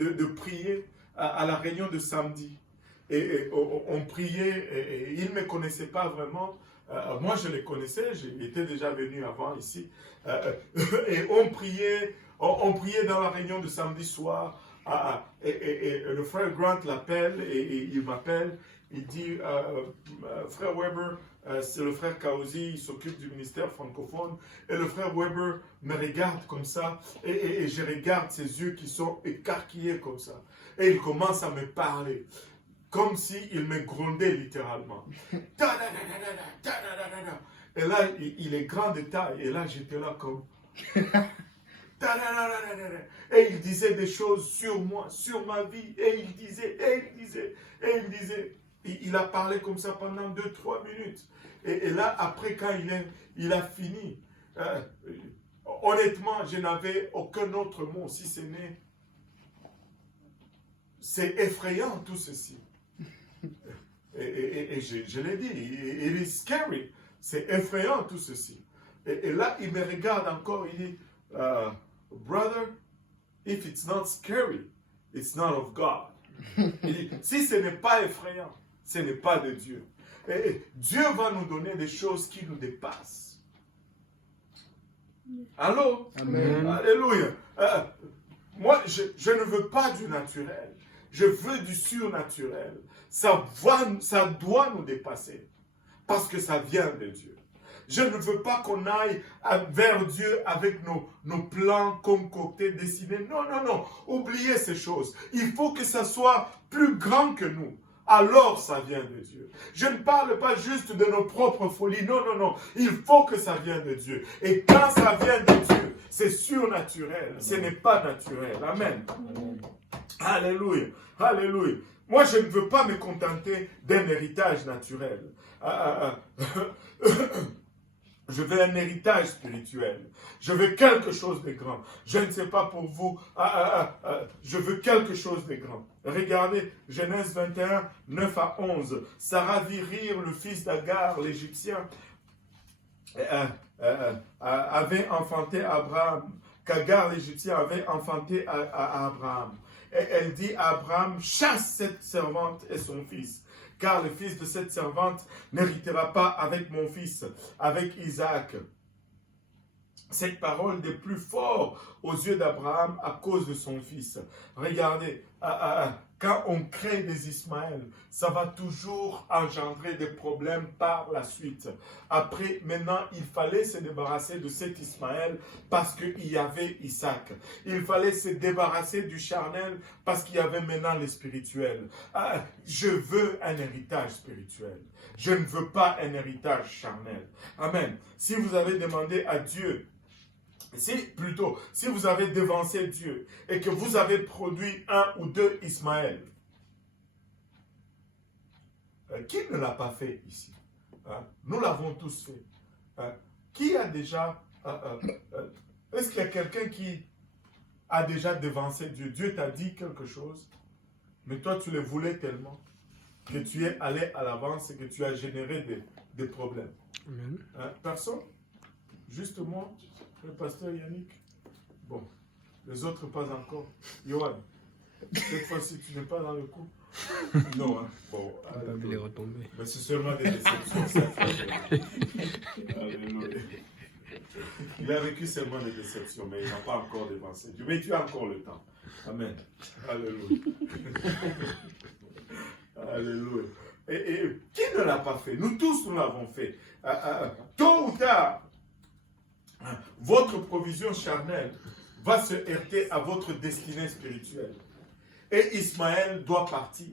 de prier à la réunion de samedi. Et on priait, et ils ne me connaissaient pas vraiment. Moi, je les connaissais, j'étais déjà venu avant ici. Et on priait dans la réunion de samedi soir. Et le frère Grant l'appelle et il m'appelle. Il dit, frère Weber, c'est le frère Kaozi, il s'occupe du ministère francophone. Et le frère Weber me regarde comme ça. Et je regarde ses yeux qui sont écarquillés comme ça. Et il commence à me parler. Comme s'il me grondait littéralement. Et là, il est grand de taille. Et là, j'étais là comme... Et il disait des choses sur moi, sur ma vie. Et il disait. Il a parlé comme ça pendant 2-3 minutes. Et là, après, quand il a fini, honnêtement, je n'avais aucun autre mot, si ce n'est... C'est effrayant tout ceci. Et je l'ai dit, it is scary. C'est effrayant tout ceci. Et là, il me regarde encore, il dit, brother, if it's not scary, it's not of God. Il dit, si ce n'est pas effrayant, ce n'est pas de Dieu. Et Dieu va nous donner des choses qui nous dépassent. Allô? Amen. Alléluia. Moi, je ne veux pas du naturel. Je veux du surnaturel. Ça doit nous dépasser. Parce que ça vient de Dieu. Je ne veux pas qu'on aille vers Dieu avec nos plans concoctés, dessinés. Non. Oubliez ces choses. Il faut que ça soit plus grand que nous. Alors ça vient de Dieu. Je ne parle pas juste de nos propres folies. Non. Il faut que ça vienne de Dieu. Et quand ça vient de Dieu, c'est surnaturel. Ce n'est pas naturel. Amen. Alléluia. Alléluia. Moi, je ne veux pas me contenter d'un héritage naturel. Je veux un héritage spirituel. Je veux quelque chose de grand. Je ne sais pas pour vous. Je veux quelque chose de grand. Regardez, Genèse 21, 9 à 11. Sarah vit rire le fils d'Agar, l'Égyptien, avait enfanté Abraham. Qu'Agar, l'Égyptien, avait enfanté à Abraham. Et elle dit à Abraham, chasse cette servante et son fils. Car le fils de cette servante n'héritera pas avec mon fils, avec Isaac. Cette parole des plus forts aux yeux d'Abraham à cause de son fils. Regardez, quand on crée des Ismaël, ça va toujours engendrer des problèmes par la suite. Après, maintenant, il fallait se débarrasser de cet Ismaël parce qu'il y avait Isaac. Il fallait se débarrasser du charnel parce qu'il y avait maintenant le spirituel. Je veux un héritage spirituel. Je ne veux pas un héritage charnel. Amen. Si vous avez demandé à Dieu, si vous avez devancé Dieu et que vous avez produit 1 ou 2 Ismaël, qui ne l'a pas fait ici? Nous l'avons tous fait. Qui a déjà... Est-ce qu'il y a quelqu'un qui a déjà devancé Dieu? Dieu t'a dit quelque chose, mais toi tu le voulais tellement que tu es allé à l'avance et que tu as généré des problèmes. Amen. Personne? Juste moi? Le pasteur Yannick? Bon. Les autres pas encore. Johan, cette fois-ci tu n'es pas dans le coup? Non, hein? Bon. On va les retomber. Mais c'est seulement des déceptions. Alléluia. Il a vécu seulement des déceptions, mais il n'a pas encore dévancé Dieu. Mais tu as encore le temps. Amen. Alléluia. Alléluia. Et qui ne l'a pas fait? Nous tous, nous l'avons fait. Tôt ou tard, votre provision charnelle va se heurter à votre destinée spirituelle. Et Ismaël doit partir.